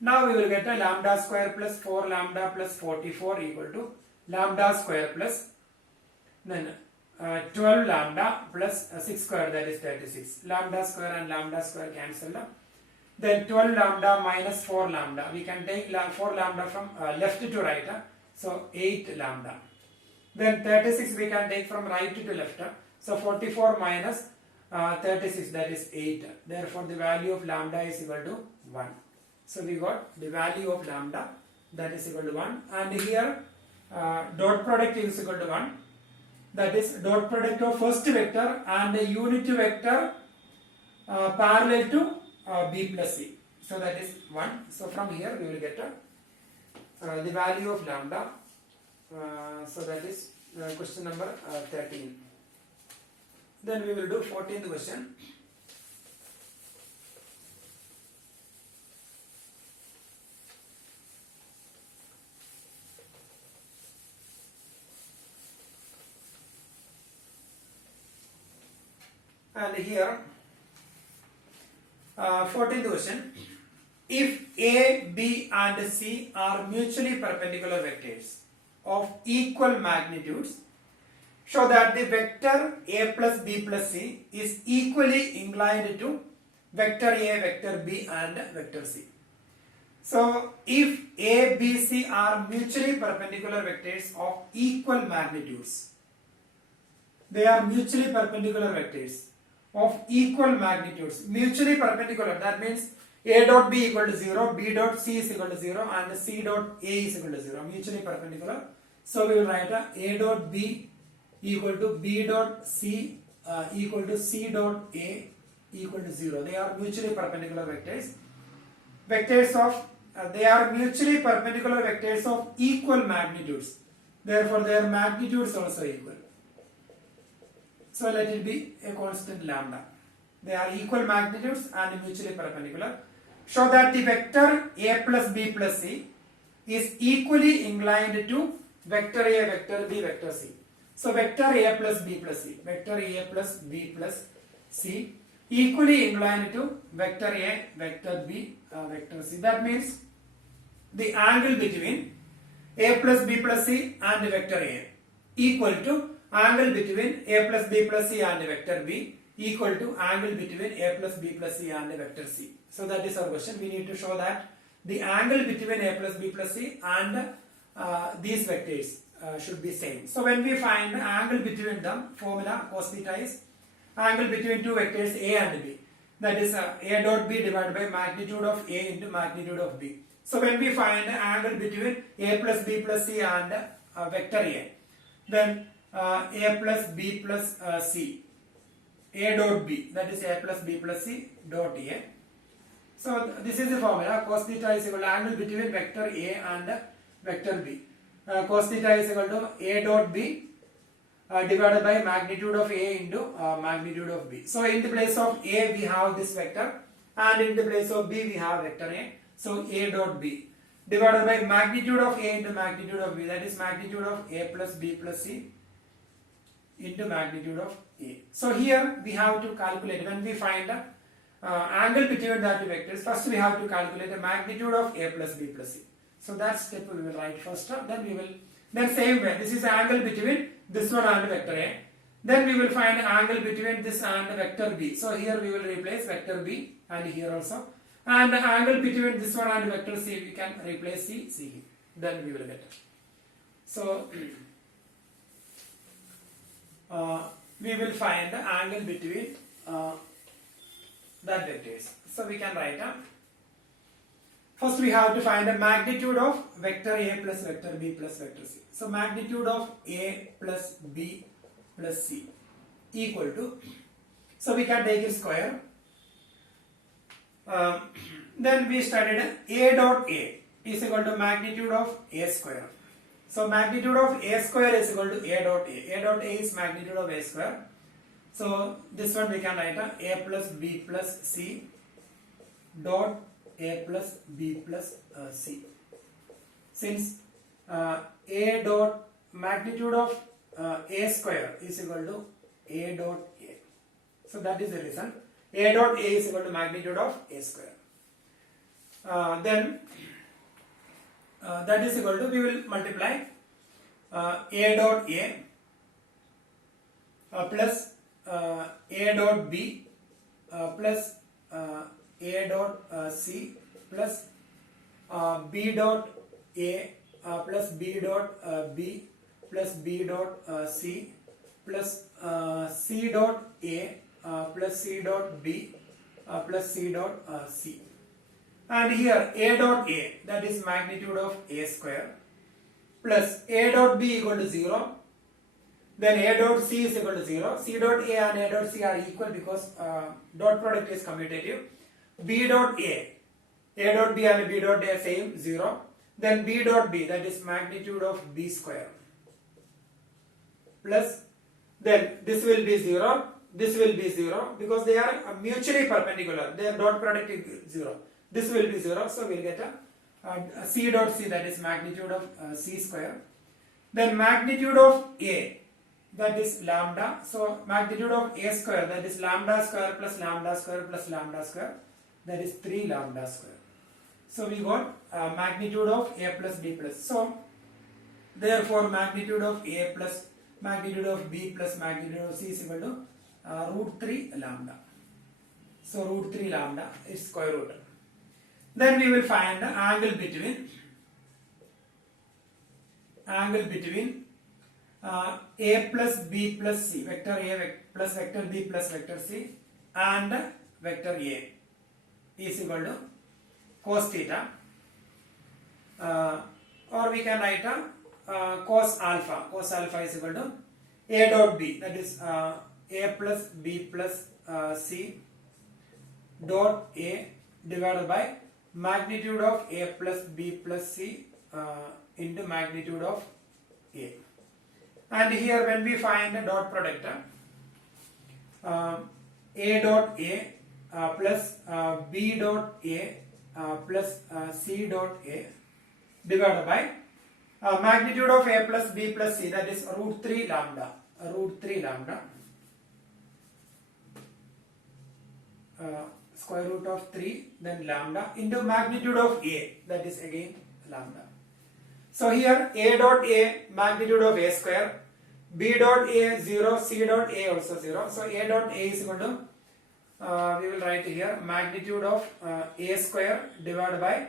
Now we will get a lambda square plus 4 lambda plus 44 equal to lambda square plus then 12 lambda plus 6 square, that is 36. Lambda square and lambda square cancelled. Then 12 lambda minus 4 lambda. We can take 4 lambda from left to right. So 8 lambda. Then 36 we can take from right to left. So 44 minus 36, that is 8. Therefore the value of lambda is equal to 1. So we got the value of lambda, that is equal to 1. And here dot product is equal to 1. That is dot product of first vector and the unit vector parallel to b plus c. So that is 1. So from here we will get the value of lambda. So that is question number 13. Then we will do 14th question. And here 14th question. If A, B and C are mutually perpendicular vectors of equal magnitudes, show that the vector A plus B plus C is equally inclined to vector A, vector B and vector C. So if A, B, C are mutually perpendicular vectors of equal magnitudes, they are mutually perpendicular vectors of equal magnitudes. Mutually perpendicular, that means A dot B equal to 0, B dot C is equal to 0 and C dot A is equal to 0. Mutually perpendicular. So we will write A dot B equal to B dot C equal to C dot A equal to 0. They are mutually perpendicular vectors. Vectors of they are mutually perpendicular vectors of equal magnitudes. Therefore their magnitudes also equal. So let it be a constant lambda. They are equal magnitudes and mutually perpendicular. Show that the vector A plus B plus C is equally inclined to vector A, vector B, vector C. So vector A plus B plus C, vector A plus B plus C equally inclined to vector A, vector B, vector C. That means the angle between a plus b plus c and vector a equal to angle between a plus b plus c and vector b equal to angle between a plus b plus c and vector c. So that is our question. We need to show that the angle between a plus b plus c and these vectors should be same. So when we find the angle between them, formula cos theta is angle between two vectors a and b. That is a dot b divided by magnitude of a into magnitude of b. So when we find the angle between a plus b plus c and vector a, then a plus b plus c, a dot b, that is a plus b plus c dot a. So this is the formula. Cos theta is equal to angle between vector a and vector b. Cos theta is equal to a dot b divided by magnitude of a into magnitude of b. So in the place of a we have this vector, and in the place of b we have vector a. So a dot b divided by magnitude of a into magnitude of b, that is magnitude of a plus b plus c into magnitude of a. So here we have to calculate, when we find the angle between the two vectors, first we have to calculate the magnitude of a plus b plus c. So that step we will write first, then same way, this is the angle between this one and vector a. Then we will find the angle between this and vector b. So here we will replace vector b, and here also. And the angle between this one and vector c, we can replace c here. Then we will get it. So we will find the angle between that vectors. So we can write down. First we have to find the magnitude of vector a plus vector b plus vector c. So magnitude of a plus b plus c equal to, so we can take it square. Then we studied a dot a is equal to magnitude of a square. So magnitude of a square is equal to a dot a. A dot a is magnitude of a square. So this one we can write a plus b plus c dot a plus b plus c. Since a dot magnitude of a square is equal to a dot a. So that is the reason a dot a is equal to magnitude of a square. Then that is equal to, we will multiply a dot a plus a dot b plus a dot c plus b dot a plus b dot b plus b dot c plus c dot a plus c dot b plus c dot c. And here a dot a, that is magnitude of a square, plus a dot b equal to 0, then a dot c is equal to 0. C dot a and a dot c are equal because dot product is commutative. B dot a dot b and b dot a same, 0. Then b dot b, that is magnitude of b square, plus then this will be 0, this will be 0 because they are mutually perpendicular. Their dot product is 0. This will be 0, so we will get a c dot c, that is magnitude of c square. Then magnitude of a, that is lambda. So magnitude of a square, that is lambda square plus lambda square plus lambda square, that is 3 lambda square. So we got magnitude of a plus b plus. So therefore magnitude of a plus magnitude of b plus magnitude of c is equal to root 3 lambda. So root 3 lambda is square root. Then we will find the angle between a plus b plus c, vector a plus vector b plus vector c, and vector a is equal to cos theta, or we can write cos alpha. Cos alpha is equal to a dot b, that is a plus b plus c dot a divided by magnitude of a plus b plus c into magnitude of a. And here when we find the dot product, a dot a plus b dot a plus c dot a divided by magnitude of a plus b plus c, that is root 3 lambda, square root of 3 then lambda into magnitude of a, that is again lambda. So here A dot A, magnitude of A square, B dot A 0, C dot A also 0. So A dot A is equal to, we will write here, magnitude of A square divided by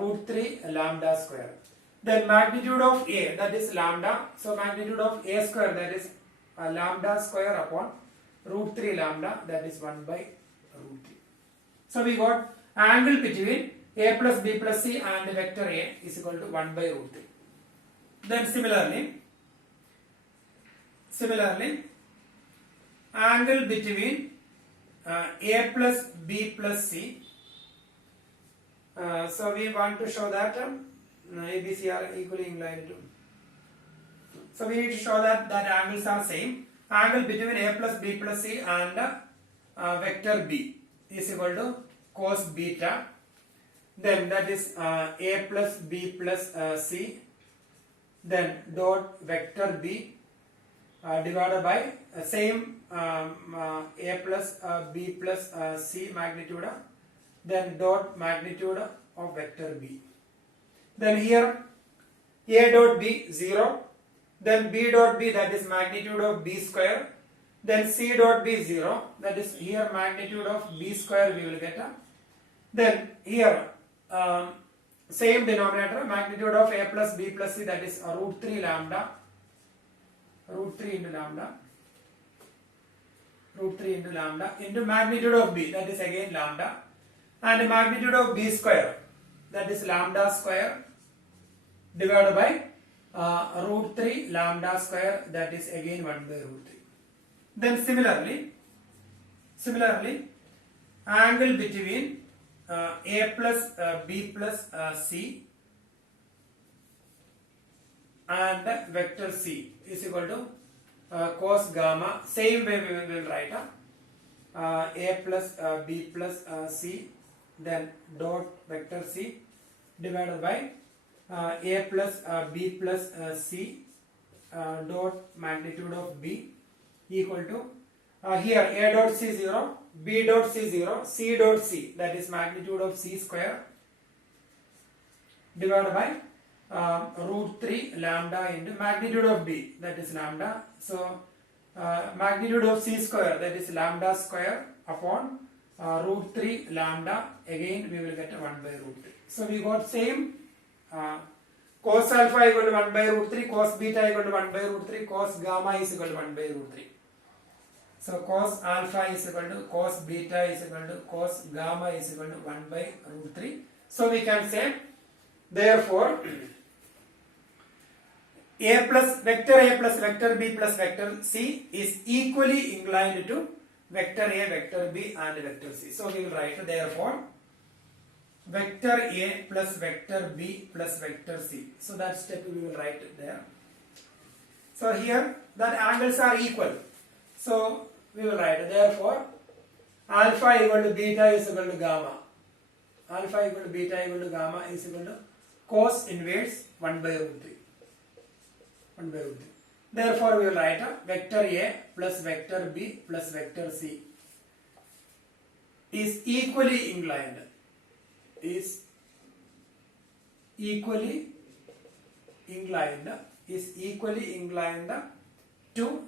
root 3 lambda square. Then magnitude of A, that is lambda. So magnitude of A square, that is lambda square upon root 3 lambda, that is 1 by root 3. So we got angle between A plus B plus C and vector A is equal to 1 by root 3. Then similarly, angle between A plus B plus C. So we want to show that A, B, C are equally inclined to. So we need to show that angles are same. Angle between A plus B plus C and vector B is equal to cos beta. Then that is A plus B plus C. Then dot vector B divided by same A plus B plus C magnitude. Then dot magnitude of vector B. Then here A dot B 0. Then B dot B, that is magnitude of B square. Then C dot B 0, that is here magnitude of B square we will get. Then here same denominator, magnitude of A plus B plus C, that is root 3 lambda. Root 3 into lambda. Root 3 into lambda into magnitude of B, that is again lambda. And magnitude of B square, that is lambda square divided by root 3 lambda square, that is again 1 by root 3. Then similarly, angle between A plus B plus C and vector C is equal to cos gamma. Same way we will write A plus B plus C, then dot vector C divided by A plus B plus C dot magnitude of B equal to here A dot C 0, B dot C 0, C dot C, that is magnitude of C square divided by root 3 lambda into magnitude of B, that is lambda. So magnitude of C square, that is lambda square upon root 3 lambda, again we will get 1 by root 3. So we got same cos alpha equal to 1 by root 3, cos beta equal to 1 by root 3, cos gamma is equal to 1 by root 3. So cos alpha is equal to cos beta is equal to cos gamma is equal to 1 by root 3. So we can say, therefore, A plus vector B plus vector C is equally inclined to vector A, vector B and vector C. So we will write, therefore, vector A plus vector B plus vector C. So that step we will write there. So here that angles are equal. So we will write, therefore, alpha equal to beta is equal to gamma. Alpha equal to beta equal to gamma is equal to cos inverse 1 by root 3. 1 by root 3. Therefore, we will write vector A plus vector B plus vector C is equally inclined. Is equally inclined to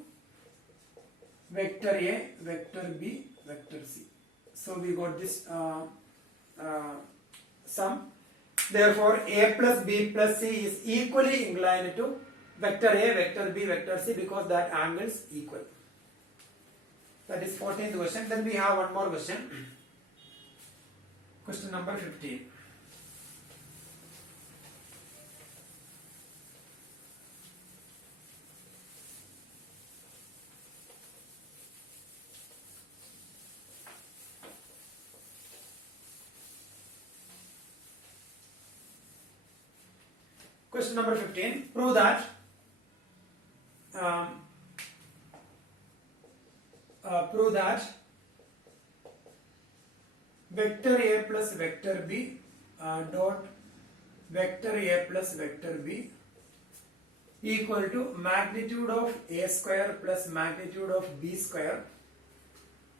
vector A, vector B, vector C. So we got this sum. Therefore, A plus B plus C is equally inclined to vector A, vector B, vector C because that angles equal. That is 14th question. Then we have one more question. Question number 15. Question number 15. Prove that vector A plus vector B dot vector A plus vector B equal to magnitude of A square plus magnitude of B square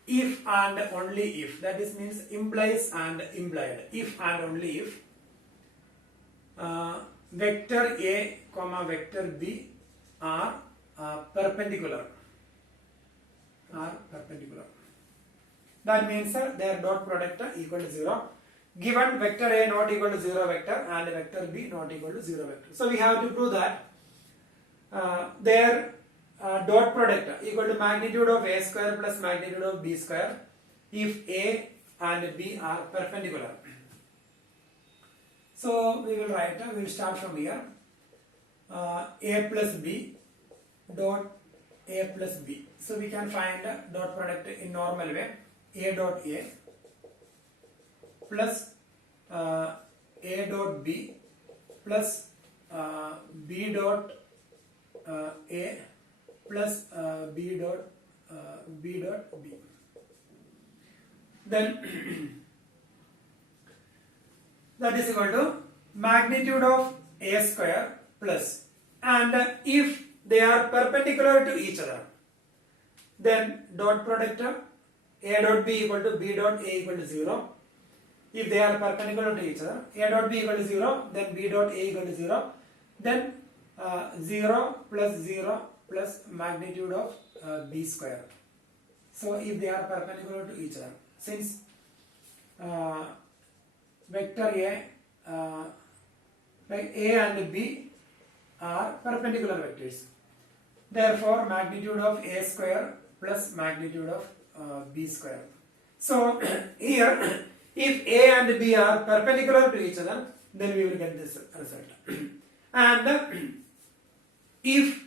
if and only if, that is means implies and implied, if and only if vector A comma vector B are perpendicular. That means their dot product equal to 0. Given vector A not equal to 0 vector and vector B not equal to 0 vector. So we have to prove that their dot product equal to magnitude of A square plus magnitude of B square if A and B are perpendicular. So we will write, we will start from here. A plus B dot A plus B. So we can find dot product in normal way. A dot A plus A dot B plus B dot A plus B dot B. Then that is equal to magnitude of A square plus, and if they are perpendicular to each other, then dot product A dot B equal to B dot A equal to 0. If they are perpendicular to each other, A dot B equal to 0, then B dot A equal to 0, then 0 plus magnitude of B square. So if they are perpendicular to each other, since vector A, like A and B are perpendicular vectors, therefore magnitude of A square plus magnitude of B square. So here, if A and B are perpendicular to each other, then we will get this result. And if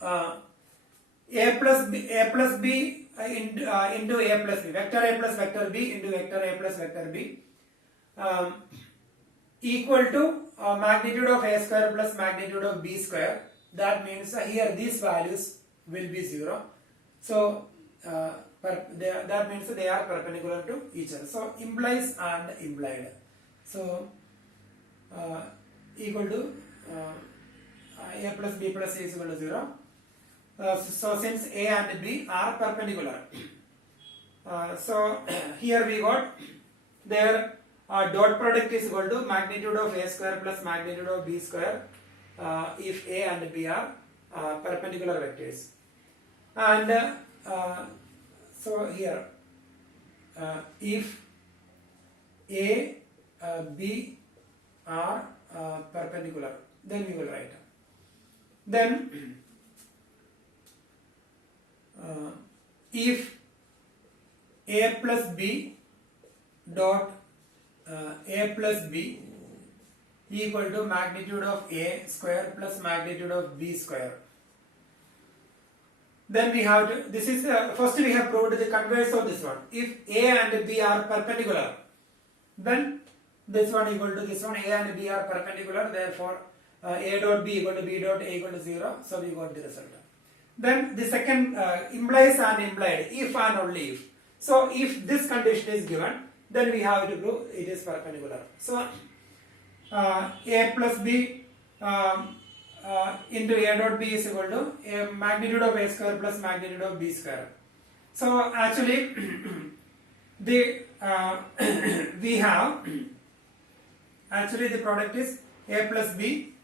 A plus B into A plus B, vector A plus vector B into vector A plus vector B equal to magnitude of A square plus magnitude of B square, that means here these values will be 0. So that means they are perpendicular to each other. So implies and implied. So equal to A plus B plus C is equal to 0. So since A and B are perpendicular, so here we got their dot product is equal to magnitude of A square plus magnitude of B square if A and B are perpendicular vectors. And so here if A, B are perpendicular, then we will write. Then if A plus B dot A plus B equal to magnitude of A square plus magnitude of B square, then we have to, this is first we have proved the converse of this one. If A and B are perpendicular, then this one equal to this one. A and B are perpendicular, therefore A dot B equal to B dot A equal to 0. So we got the result. Then the second implies and implied, if and only if. So if this condition is given, then we have to prove it is perpendicular. So A plus B into A dot B is equal to a magnitude of A square plus magnitude of B square. So actually the we have actually the product is A plus B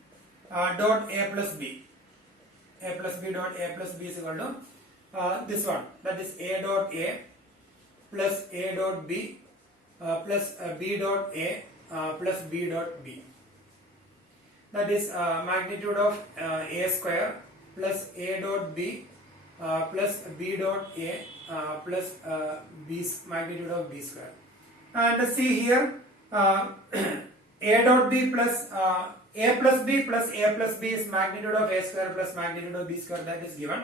dot A plus B. A plus B dot A plus B is equal to this one, that is A dot A plus A dot B plus B dot A plus B dot B. That is magnitude of A square plus A dot B plus B dot A plus B magnitude of B square. And see here A dot B plus A plus B plus A plus B is magnitude of A square plus magnitude of B square, that is given.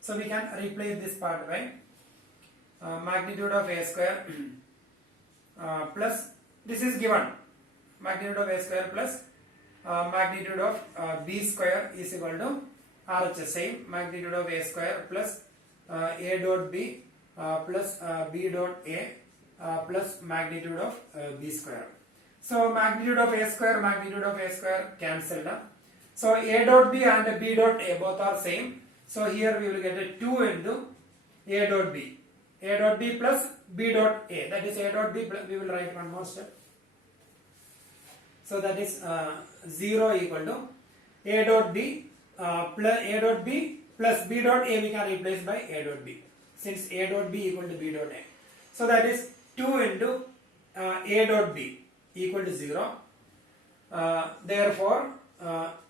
So we can replace this part by magnitude of A square plus, this is given, magnitude of A square plus magnitude of B square is equal to RHS, same magnitude of A square plus A dot B plus B dot A plus magnitude of B square. So magnitude of A square cancelled. So A dot B and B dot A both are same. So here we will get a 2 into A dot B. A dot B plus B dot A, that is A dot B, we will write one more step. So that is 0 equal to a dot b plus a dot b plus b dot a we can replace by a dot b, since a dot b equal to b dot a. So that is 2 into a dot b equal to 0. Therefore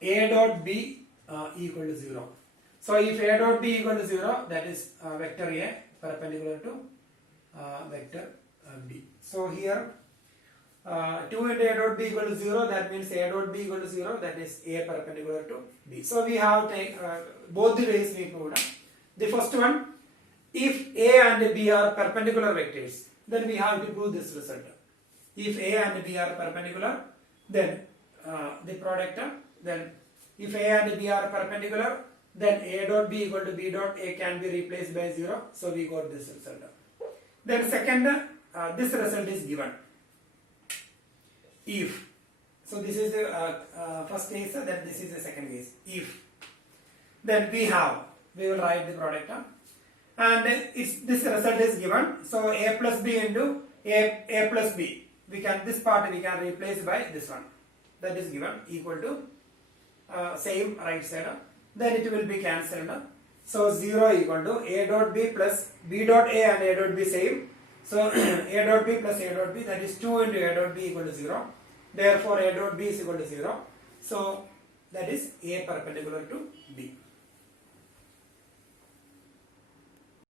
a dot b equal to 0. So if a dot b equal to 0, that is vector a perpendicular to vector b. So here 2 into a dot b equal to 0, that means a dot b equal to 0, that is a perpendicular to b. So we have take both the ways we proved. The first one, if a and b are perpendicular vectors, then we have to prove this result. If a and b are perpendicular, then the product, then if a and b are perpendicular, then a dot b equal to b dot a can be replaced by 0. So we got this result. Then second, this result is given. If, so this is the first case, then this is the second case. If, then we will write the product, and this result is given. So a plus b into a plus b, this part we can replace by this one, that is given, equal to same right side. Then it will be cancelled. So 0 equal to a dot b plus b dot a and a dot b same. So a dot b plus a dot b, that is 2 into a dot b equal to 0. Therefore a dot b is equal to 0. So that is a perpendicular to b.